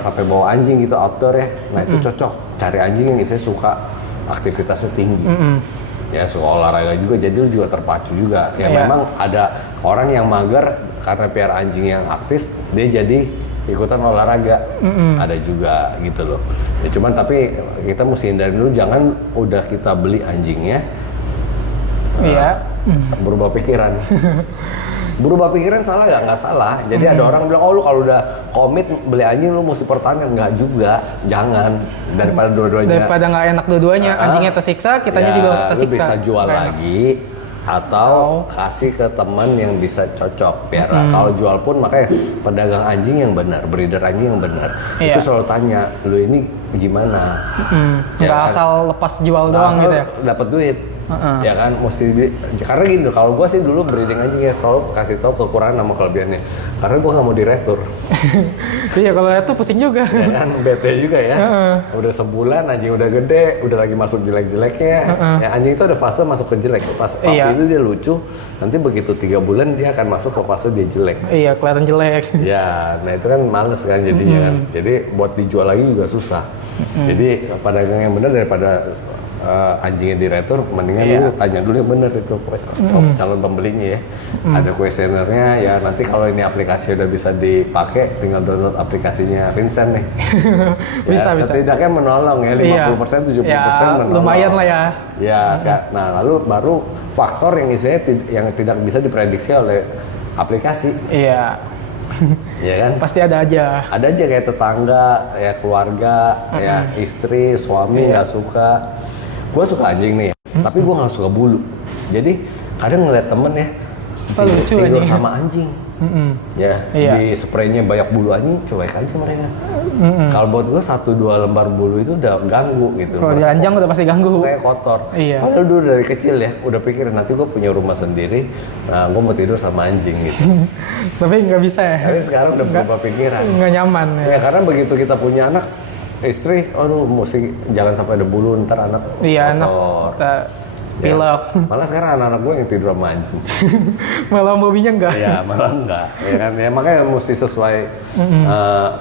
sampai bawa anjing gitu outdoor ya, nah itu cocok. Cari anjing yang istilahnya suka aktivitasnya tinggi. Ya suka olahraga juga, jadi lu juga terpacu juga. Ya memang ada orang yang mager karena piara anjing yang aktif, dia jadi ikutan olahraga. Ada juga gitu loh. Ya cuman tapi kita mesti hindari dulu, jangan udah kita beli anjingnya berubah pikiran. Berubah pikiran salah nggak salah. Jadi ada orang bilang, oh lu kalau udah komit beli anjing lu mesti pertahanan. Nggak juga, jangan. Daripada dua-duanya. Daripada nggak enak dua-duanya, anjingnya tersiksa, kitanya juga tersiksa. Lu bisa jual lagi atau kasih ke teman yang bisa cocok piara. Kalau jual pun makanya pedagang anjing yang benar, breeder anjing yang benar. Itu selalu tanya, lu ini gimana? Nggak asal lepas jual doang gitu ya? Dapat duit. Ya kan, karena gini, kalau gue sih dulu breeding anjing ya selalu kasih tahu kekurangan sama kelebihannya, karena gue nggak mau diretur. Iya, kalau itu pusing juga. Ya kan, bete juga ya. Udah sebulan anjing udah gede, udah lagi masuk jelek-jeleknya. Ya anjing itu ada fase masuk ke jelek. Pas puppy itu dia lucu, nanti begitu 3 bulan dia akan masuk ke fase dia jelek. Iya, kelihatan jelek. Ya, nah itu kan males kan jadinya kan. Jadi buat dijual lagi juga susah. Jadi pedagang yang benar daripada anjingnya diretur, mendingan lu tanya dulu yang bener itu calon pembelinya ya. Ada kuesionernya ya, nanti kalau ini aplikasi udah bisa dipakai, tinggal download aplikasinya Vincent nih. bisa. Setidaknya menolong ya, 50%, 70% menolong. Lumayan lah ya. Ya, nah lalu baru faktor yang istilahnya yang tidak bisa diprediksi oleh aplikasi. Iya. Iya kan? Pasti ada aja. Ada aja kayak tetangga, ya keluarga, ya istri, suami nggak suka. Gue suka anjing nih, tapi gue nggak suka bulu. Jadi kadang ngeliat temen ya tidur sama anjing, di spraynya banyak bulu anjing, cuek aja mereka. Kalau buat gue 1-2 lembar bulu itu udah ganggu gitu. Kalau diranjang udah pasti ganggu. Kayak kotor. Iya. Padahal dulu dari kecil ya udah pikir nanti gue punya rumah sendiri, nah gue mau tidur sama anjing gitu. Tapi nggak bisa ya. Tapi sekarang udah berubah pikiran. Nggak nyaman ya. Ya karena begitu kita punya anak, istri, aduh mesti jangan sampai ada bulu ntar anak kotor. Pilek. Malah sekarang anak-anak gue yang tidur sama anjing. Malah mobilnya enggak. Iya, malah enggak. Ya kan, ya makanya mesti sesuai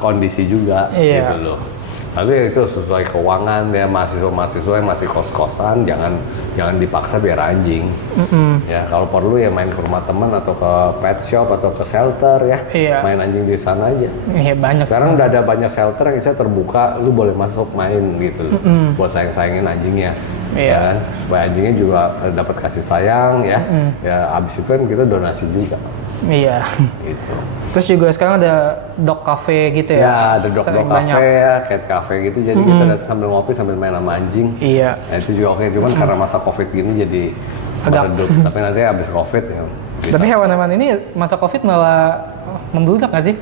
kondisi juga gitu loh. Tapi itu sesuai keuangan ya, mahasiswa yang masih kos-kosan jangan dipaksa biar anjing. Ya kalau perlu ya main ke rumah teman atau ke pet shop atau ke shelter ya. Main anjing di sana aja. Iya banyak. Sekarang udah ada banyak shelter yang bisa terbuka, lu boleh masuk main gitu loh. Buat sayang-sayangin anjingnya. Ya kan? Supaya anjingnya juga dapat kasih sayang ya. Ya abis itu kan kita donasi juga. Iya. Gitu. Terus juga sekarang ada dog cafe gitu ya? Ya, ada dog cafe ya, cat cafe gitu. Jadi kita datang sambil ngopi sambil main sama anjing. Iya. Ya, itu juga oke. Cuman karena masa covid gini jadi meredup. Tapi nanti habis covid ya. Bisa. Tapi hewan-hewan ini masa covid malah membludak nggak sih?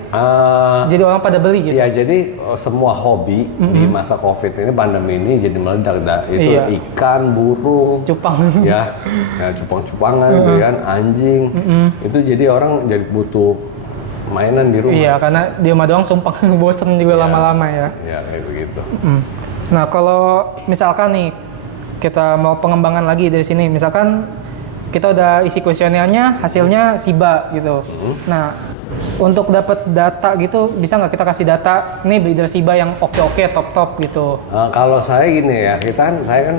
Jadi orang pada beli gitu? Ya, jadi semua hobi di masa covid ini, pandemi ini jadi meledak. Itu ikan, burung, cupang. Ya cupang-cupangan, gitu kan, anjing. Itu jadi orang jadi butuh mainan di rumah. Iya, karena di rumah doang sumpah bosen juga lama-lama ya. Iya, kayak begitu. Nah, kalau misalkan nih kita mau pengembangan lagi dari sini, misalkan kita udah isi kuesionernya, hasilnya SIBA gitu. Nah, untuk dapat data gitu, bisa nggak kita kasih data nih breeder SIBA yang oke-oke, top-top gitu? Kalau saya gini ya, saya kan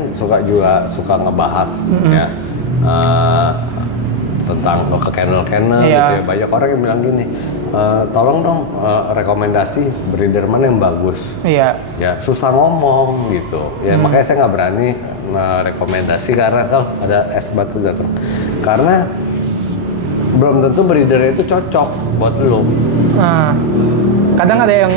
suka ngebahas ya tentang ke kennel-kennel gitu ya. Banyak orang yang bilang gini, tolong dong rekomendasi breeder mana yang bagus. Iya. Ya susah ngomong gitu. Ya makanya saya nggak berani rekomendasi karena kalau ada es batu datang. Karena belum tentu breeder itu cocok buat lo. Kadang ada yang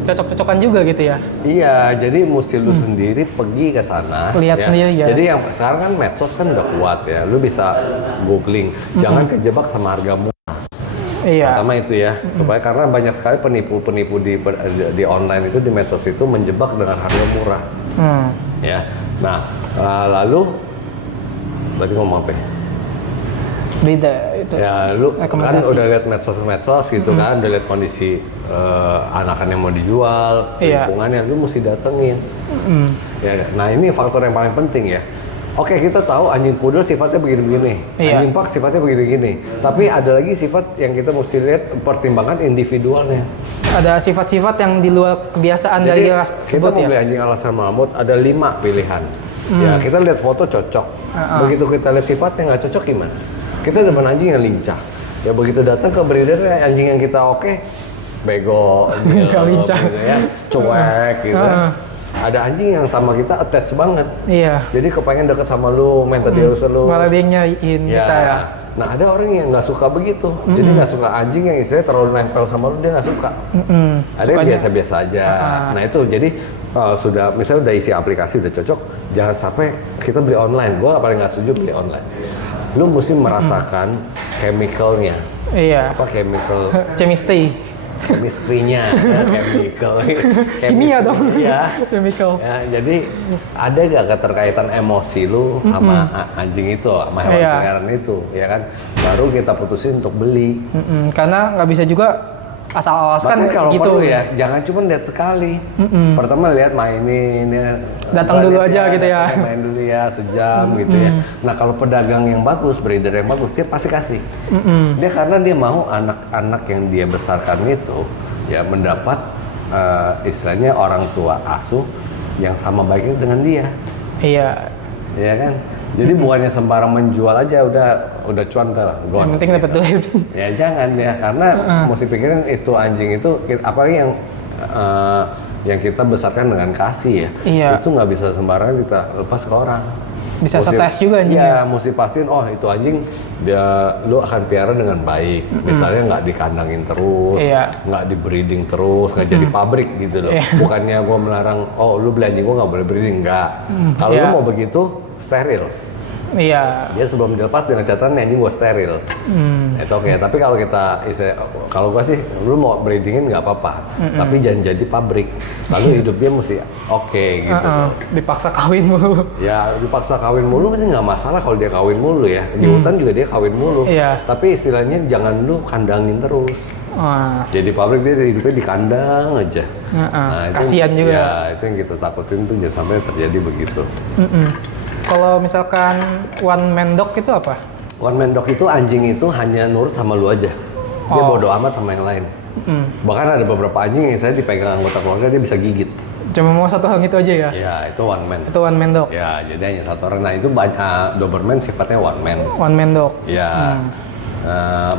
cocok-cocokan juga gitu ya? Iya, jadi mesti lu sendiri pergi ke sana. Lihat sendiri ya. Jadi yang sekarang kan medsos kan udah kuat ya. Lu bisa googling. Jangan kejebak sama harga murah. Iya. Pertama itu ya, supaya karena banyak sekali penipu-penipu di online itu, di medsos itu menjebak dengan harga murah. Ya. Nah, lalu tadi ngomong apa ya? Beda itu. Ya, lu kan rekomendasi. udah lihat medsos gitu kan, udah lihat kondisi anakan yang mau dijual, lingkungannya, lu mesti datengin. Ya, nah ini faktor yang paling penting ya. Oke, kita tahu anjing poodle sifatnya begini-begini, anjing pak sifatnya begini-begini. Tapi ada lagi sifat yang kita mesti lihat, pertimbangan individualnya. Ada sifat-sifat yang di luar kebiasaan dari ras tersebut kita mau ya. beli anjing Alaskan Malamut ada 5 pilihan. Ya, kita lihat foto cocok. Begitu kita lihat sifatnya nggak cocok gimana? Kita depan anjing yang lincah. Ya begitu datang ke breeder anjing yang kita oke, bego, Nggak lincah. gitu ya, cuek gitu. Ada anjing yang sama kita attach banget. Iya. Jadi kepengen deket sama lu, main tadi lu. Malah dia nyaiin kita ya. Nah ada orang yang nggak suka begitu. Jadi nggak suka anjing yang istilahnya terlalu nempel sama lu, dia nggak suka. Ada yang biasa-biasa aja. Nah itu jadi sudah misalnya udah isi aplikasi udah cocok, jangan sampai kita beli online. Gua paling nggak setuju beli online. Lu mesti merasakan chemicalnya. Iya. Apa chemical? Chemistry-nya, chemical. Kimia dong. Iya. Chemical. Ya, jadi ada gak keterkaitan emosi lu sama anjing itu, sama hewan peliharaan itu, ya kan? Baru kita putusin untuk beli. Karena nggak bisa juga asal-alaskan kalau gitu. perlu ya, jangan cuma lihat sekali. Pertama lihat mainin ya. Datang dulu aja gitu ya. Main dulu ya sejam gitu ya. Nah kalau pedagang yang bagus, breeder yang bagus, dia pasti kasih. Dia karena dia mau anak-anak yang dia besarkan itu ya mendapat istilahnya orang tua asuh yang sama baiknya dengan dia. Iya. Iya kan? Jadi bukannya sembarang menjual aja udah cuan dah. Yang penting dapat duit. Ya jangan ya, karena mesti pikirin itu anjing itu apalagi yang kita besarkan dengan kasih ya. Iya. Itu nggak bisa sembarangan kita lepas ke orang. Bisa setes juga anjingnya. Iya, mesti pastiin itu anjing lu akan piara dengan baik. Misalnya nggak dikandangin terus, nggak di breeding terus, nggak jadi pabrik gitu loh. Bukannya gua melarang, lu beli anjing gua nggak boleh breeding, nggak. Kalau lu mau begitu, steril. Iya. Dia sebelum dilepas dengan catatan anjing gua steril. Itu oke. Tapi kalau kalau gua sih, lu mau breedingin nggak apa-apa. Tapi jangan jadi pabrik. Lalu hidup dia mesti oke gitu. Dipaksa kawin mulu. Ya dipaksa kawin mulu sih nggak masalah kalau dia kawin mulu ya. Di hutan juga dia kawin mulu. Iya. Tapi istilahnya jangan lu kandangin terus. Jadi pabrik dia hidupnya di kandang aja. Nah, kasihan juga. Ya itu yang kita takutin tuh jangan sampai terjadi begitu. Kalau misalkan one man dog itu apa? One man dog itu anjing itu hanya nurut sama lu aja. Dia bodo amat sama yang lain. Bahkan ada beberapa anjing yang saya dipegang anggota keluarga dia bisa gigit. Cuma mau satu hal itu aja ya? Ya itu one man. Itu one man dog? Ya jadi hanya satu orang. Nah itu banyak Doberman sifatnya one man. One man dog? Ya.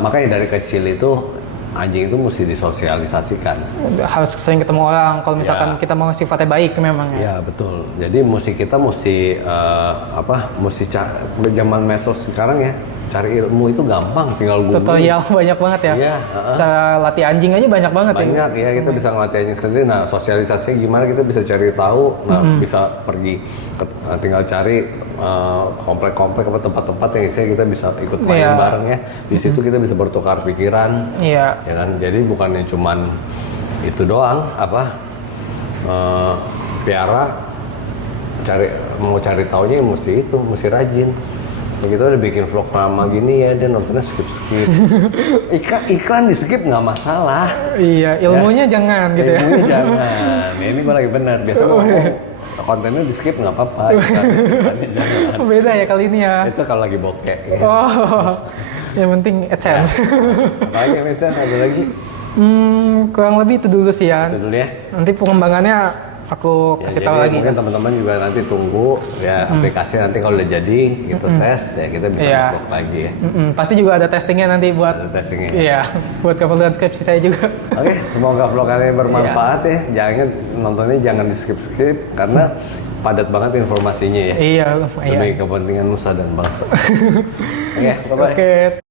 Makanya dari kecil itu anjing itu mesti disosialisasikan. Harus sering ketemu orang kalau misalkan kita mau sifatnya baik memang ya. Ya betul. Jadi kita mesti zaman medsos sekarang ya, cari ilmu itu gampang, tinggal Google. Tutorial banyak banget ya. Iya. Cara latih anjing aja banyak banget ya. Banyak ya, kita bisa ngelatih anjing sendiri. Nah sosialisasinya gimana kita bisa cari tahu. Nah bisa pergi tinggal cari komplek-komplek atau tempat-tempat yang kita bisa ikut main bareng ya. Di situ kita bisa bertukar pikiran. Iya. Ya kan? Jadi bukannya cuman itu doang piara mau cari taunya mesti rajin. Kita udah bikin vlog lama gini ya, dia nontonnya skip. Iklan di skip nggak masalah. Iya, ilmunya jangan gitu ya. Ilmunya jangan. Ini gue lagi benar. Biasa kontennya di skip nggak apa-apa. Beda ya kali ini ya. Itu kalau lagi bokeh. Ya. Yang penting AdSense. Apalagi AdSense ada lagi? Kurang lebih itu dulu sih ya. Itu dulu ya. Nanti pengembangannya aku kasih tahu lagi. Mungkin teman-teman juga nanti tunggu ya aplikasi nanti kalau udah jadi gitu tes ya kita bisa vlog lagi ya. Pasti juga ada testingnya nanti buat. Ada testingnya. Iya, buat keperluan skripsi saya juga. Oke, semoga vlog kalian bermanfaat ya. Jangan di skip karena padat banget informasinya ya. Iya. Demi kepentingan nusa dan bangsa. Oke, bye-bye. Oke.